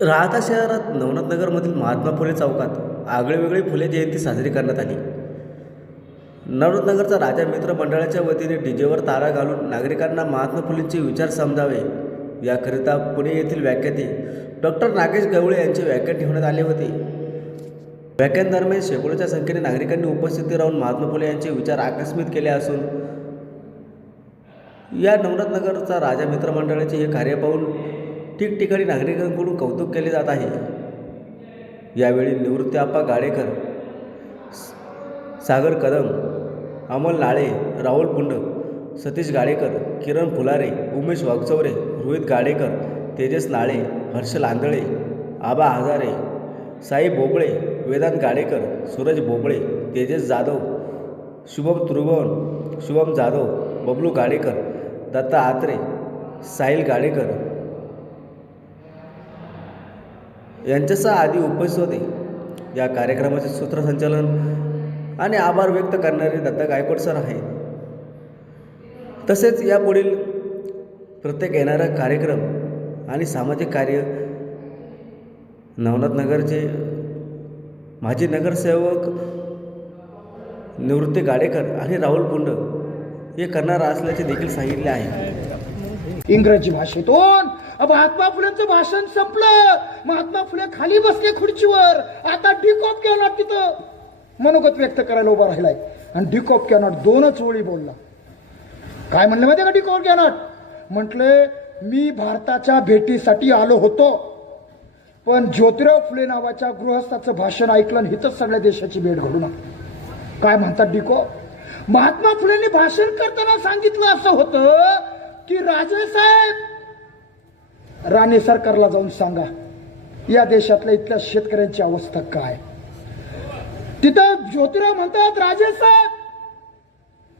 राहता शहरात नवनाथनगरमधील महात्मा फुले चौकात आगळेवेगळी फुले जयंती साजरी करण्यात आली. नवनाथनगरचा राजा मित्र मंडळाच्या वतीने डीजेवर तारा घालून नागरिकांना महात्मा फुलेंचे विचार समजावे. याकरिता पुणे येथील व्याख्याते डॉक्टर नागेश गवळे यांचे व्याख्यान ठेवण्यात आले होते. व्याख्यानदरम्यान शेकडोच्या संख्येने नागरिकांनी उपस्थिती राहून महात्मा फुले यांचे विचार आकस्मित केले असून या नवनाथनगरचा राजा मित्र मंडळाचे हे कार्य पाहून ठिकठिकाणी नागरिकांकडून कौतुक केले जात आहे. यावेळी निवृत्ती आप्पा गाडेकर सागर कदम अमोल नाळे राहुल पुंड सतीश गाडेकर किरण फुलारे उमेश वागचौरे रोहित गाडेकर तेजस नाळे हर्ष लांदळे आबा हजारे साई बोबळे वेदांत गाडेकर सूरज बोबळे तेजस जाधव शुभम त्रिभुवन शुभम जाधव बबलू गाडेकर दत्ता आत्रे साहिल गाडेकर यांच्यासह आदी उपस्थित होते. या कार्यक्रमाचे सूत्रसंचालन आणि आभार व्यक्त करणारे दत्ता गायकवाड सर आहेत. तसेच यापुढील प्रत्येक येणारा कार्यक्रम आणि सामाजिक कार्य नवनाथ नगरचे माजी नगरसेवक निवृत्ती गाडेकर आणि राहुल पुंड हे करणार असल्याचे देखील सांगितले आहे. इंग्रजी भाषेतून. महात्मा फुलेंचं भाषण संपलं. महात्मा फुले खाली बसले खुर्चीवर. आता डिकॉप कॅनॉट तिथं. मनोगत व्यक्त करायला उभा राहिलाय. आणि डिकॉप कॅनॉट दोनच ओळी बोलला. काय म्हणलं माहिती का डिकॉप कॅनॉट? म्हटले मी भारताच्या भेटीसाठी आलो होतो. पण ज्योतिराव फुले नावाच्या गृहस्थाचं भाषण ऐकलं आणि हिथंच सगळ्या देशाची भेट घडू ना काय म्हणतात डिको महात्मा फुलेंनी भाषण करताना सांगितलं असं होतं की राजा साहेब राणे सरकारला जाऊन सांगा या देशातल्या इथल्या शेतकऱ्यांची अवस्था काय? तिथं ज्योतिराव म्हणतात राजे साहेब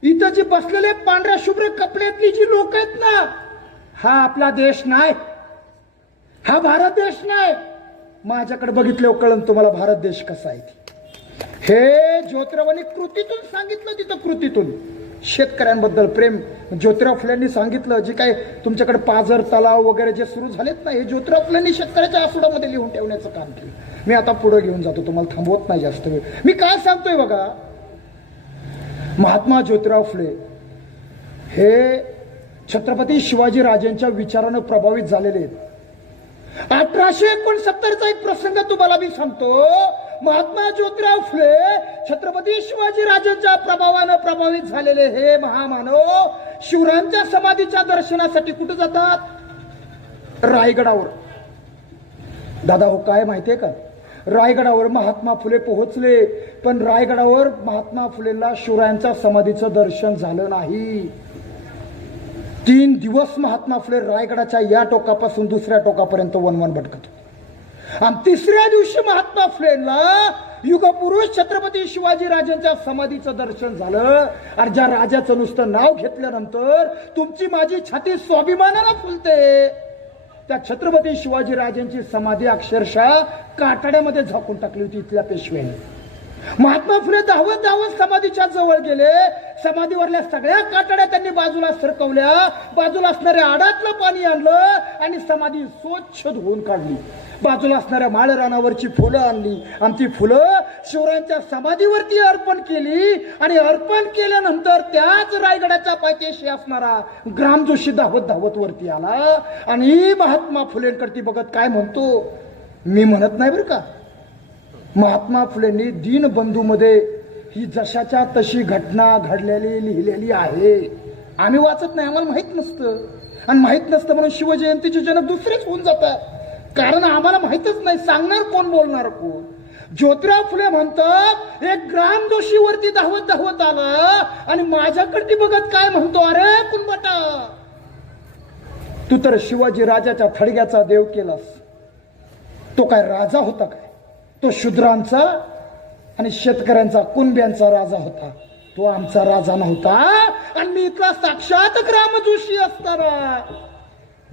इथं जे बसलेले पांढऱ्या शुभ्र कपड्यातली जी लोक आहेत ना हा आपला देश नाही हा भारत देश नाही. माझ्याकडे बघितलं कळण तुम्हाला भारत देश कसा आहे. हे ज्योतिरावांनी कृतीतून सांगितलं तिथं कृतीतून. शेतकऱ्यांबद्दल प्रेम. ज्योतिराव फुल्यांनी सांगितलं जे काय तुमच्याकडे पाझर तलाव वगैरे जे सुरू झालेत ना हे ज्योतिराव फुल्यांनी शेतकऱ्याच्या आसुडामध्ये लिहून ठेवण्याचं काम केलं. मी आता पुढे घेऊन जातो तुम्हाला थांबवत नाही जास्त वेळ. मी काय सांगतोय बघा? महात्मा ज्योतिराव फुले हे छत्रपती शिवाजी राजांच्या विचारानं प्रभावित झालेले आहेत. अठराशे एकोणसत्तरचा एक प्रसंग तुम्हाला मी सांगतो. महात्मा ज्योतिराव फुले छत्रपती शिवाजी राजांच्या प्रभावानं प्रभावित झालेले हे महामानव शिवरायांच्या समाधीच्या दर्शनासाठी कुठे जातात? रायगडावर. दादा हो काय माहितीये का? रायगडावर महात्मा फुले पोहोचले पण रायगडावर महात्मा फुलेला शिवरायांच्या समाधीचं दर्शन झालं नाही. तीन दिवस महात्मा फुले रायगडाच्या या टोकापासून दुसऱ्या टोकापर्यंत वनवन भटकत आणि तिसऱ्या दिवशी महात्मा फुलेंना युगपुरुष छत्रपती शिवाजी राजांच्या समाधीचं दर्शन झालं. आणि ज्या राजाचं नुसतं नाव घेतल्यानंतर तुमची माझी छाती स्वाभिमानाला फुलते. त्या छत्रपती शिवाजी राजांची समाधी अक्षरशः काटाड्यामध्ये झाकून टाकली होती इथल्या पेशव्याने. महात्मा फुले धावत धावत समाधीच्या जवळ गेले. समाधीवरल्या सगळ्या काटाड्या त्यांनी बाजूला सरकवल्या. बाजूला असणाऱ्या आडातलं पाणी आणलं आणि समाधी स्वच्छ धुवून काढली. बाजूला असणाऱ्या माळरानावरची फुलं आणली. आणि ती फुलं शिवरायांच्या समाधीवरती अर्पण केली आणि अर्पण केल्यानंतर त्याच रायगडाच्या पायथ्याशी असणारा ग्राम जोशी धावत धावत वरती आला. आणि महात्मा फुलेंकडती बघत काय म्हणतो? मी म्हणत नाही बरं का? महात्मा फुलेंनी दीनबंधूमध्ये ही जशाच्या तशी घटना घडलेली लिहिलेली आहे. आम्ही वाचत नाही आम्हाला माहीत नसतं. आणि माहीत नसतं म्हणून शिवजयंतीचे जनक दुसरेच होऊन जातात. कारण आम्हाला माहितच नाही सांगणार कोण बोलणार कोण? ज्योतिराव फुले म्हणतात एक ग्राम जोशीवरती धावत धावत आला आणि माझ्याकडे बघत काय म्हणतो? अरे कुणबटा! तू तर शिवाजी राजाच्या थडग्याचा देव केलास. तो काय राजा होता काय? तो शूद्रांचा आणि शेतकऱ्यांचा कुणब्यांचा राजा होता. तो आमचा राजा नव्हता आणि मी इथला साक्षात ग्रामजोशी असताना.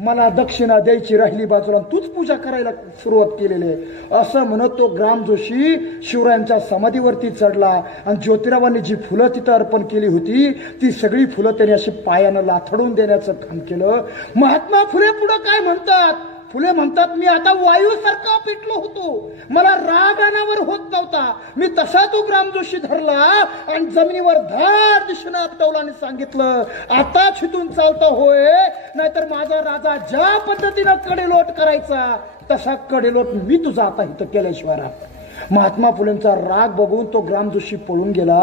मला दक्षिणा द्यायची राहिली बाजूला तूच पूजा करायला सुरुवात केलेली आहे. असं म्हणत तो ग्राम जोशी शिवरायांच्या समाधीवरती चढला आणि ज्योतिरावांनी जी फुलं तिथं अर्पण केली होती ती सगळी फुलं त्याने अशी पायानं लाथडून देण्याचं काम केलं. महात्मा फुले पुढं काय म्हणतात? फुले म्हणतात मी आता वायूसारखा पेटलो होतो. मला राग अनावर होत नव्हता. मी तसा तो ग्रामजोशी धरला आणि जमिनीवर धार दिशेनं आपटवला आणि सांगितलं आता छितून चालता होय नाहीतर माझा राजा ज्या पद्धतीनं कडेलोट करायचा तसा कडेलोट मी तुझा आता इथं केल्याशिवाय महात्मा फुलेंचा राग बघून तो ग्रामजोशी पळून गेला.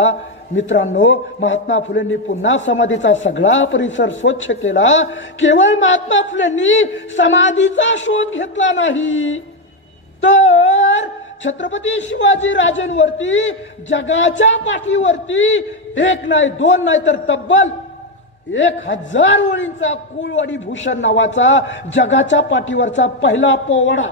मित्रांनो महात्मा फुलेंनी पुन्हा समाधीचा सगळा परिसर स्वच्छ केला. केवळ महात्मा फुलेंनी समाधीचा शोध घेतला नाही. तर छत्रपती शिवाजी राजेंवरती जगाच्या पाठीवरती एक नाही दोन नाही तर तब्बल एक हजार ओळींचा आणि भूषण नावाचा जगाच्या पाठीवरचा पहिला पोवाडा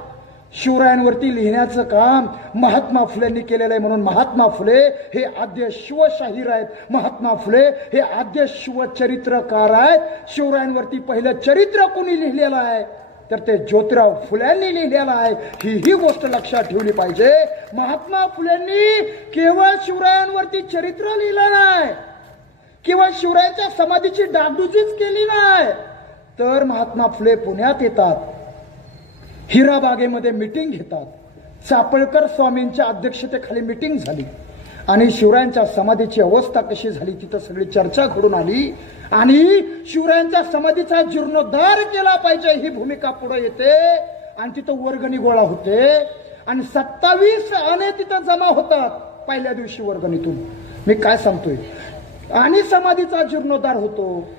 शिवरायांवरती लिहिण्याचं काम महात्मा फुलेंनी केलेलं आहे म्हणून महात्मा फुले हे आद्य शिवशाहीर आहेत. महात्मा फुले हे आद्य शिवचरित्रकार आहेत. शिवरायांवरती पहिलं चरित्र कोणी लिहिलेलं आहे? तर ते ज्योतिराव फुल्यांनी लिहिलेलं आहे. ही ही गोष्ट लक्षात ठेवली पाहिजे. महात्मा फुलेंनी केवळ शिवरायांवरती चरित्र लिहिलं नाही. किंवा शिवरायांच्या समाधीची डागडुजीच केली नाही. तर महात्मा फुले पुण्यात येतात. हिराबागेमध्ये मिटिंग घेतात. चापळकर स्वामींच्या अध्यक्षतेखाली मिटिंग झाली. आणि शिवरायांच्या समाधीची अवस्था कशी झाली तिथं सगळी चर्चा घडून आली. आणि शिवरायांच्या समाधीचा जीर्णोद्धार केला पाहिजे ही भूमिका पुढे येते. आणि तिथं वर्गणी गोळा होते. आणि सत्तावीस आणे तिथं जमा होतात. पहिल्या दिवशी वर्गणीतून. मी काय सांगतोय? आणि समाधीचा जीर्णोद्धार होतो.